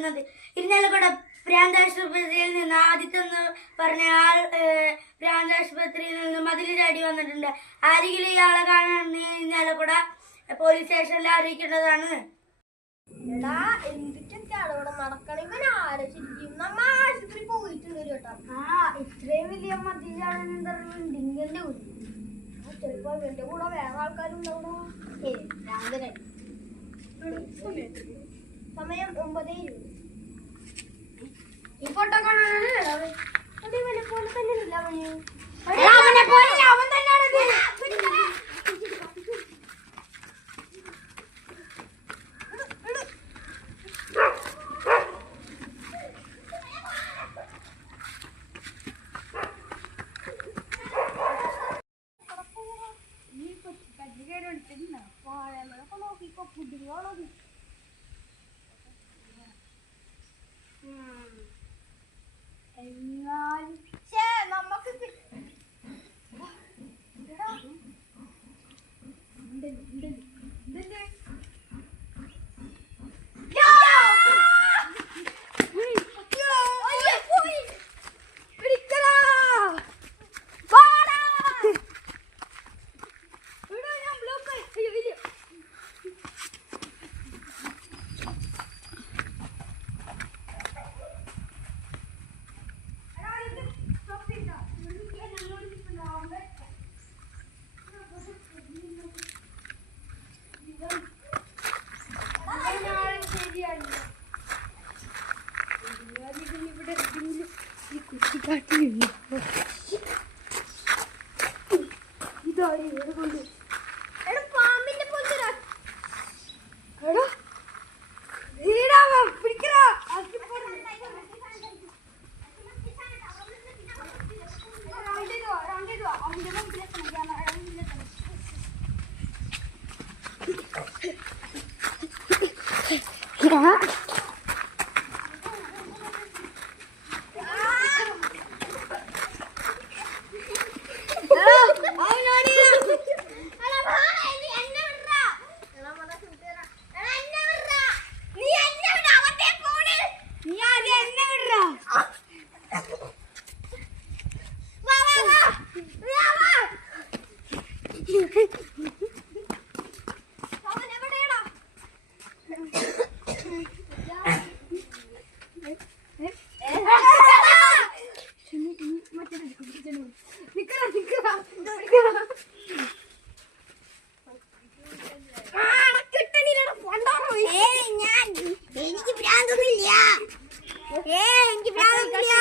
നടക്കുന്നത്. ഇരിഞ്ഞാലക്കുട പ്രാന്താശുപത്രിയിൽ നിന്ന് ആദിത്യ എന്ന് പറഞ്ഞ ആൾ പ്രാന്താശുപത്രിയിൽ നിന്ന് മതിൽ ചാടി വന്നിട്ടുണ്ട്. ആരെങ്കിലും ഇയാളെ കാണാൻ ഇരിഞ്ഞാലക്കുട പോലീസ് സ്റ്റേഷനിൽ അറിയിക്കേണ്ടതാണ്. ഇത്രയും വലിയ മതിലിന്റെ ചിലപ്പോ എന്റെ കൂടെ വേറെ ആൾക്കാരുണ്ടാവണോ? സമയം 9:20. ഈ ഫോട്ടോ കാണാനാണ് പോലെ തന്നെ ഇല്ല അവൻ തന്നെയാണ്. നോക്കിക്കോ പുതിയോളോ നമുക്ക് പാമ്പിന്റെ എനിക്ക് ഭ്രാന്തൊന്നുമില്ല. എനിക്ക് ഭ്രാന്തൊന്നുമില്ല.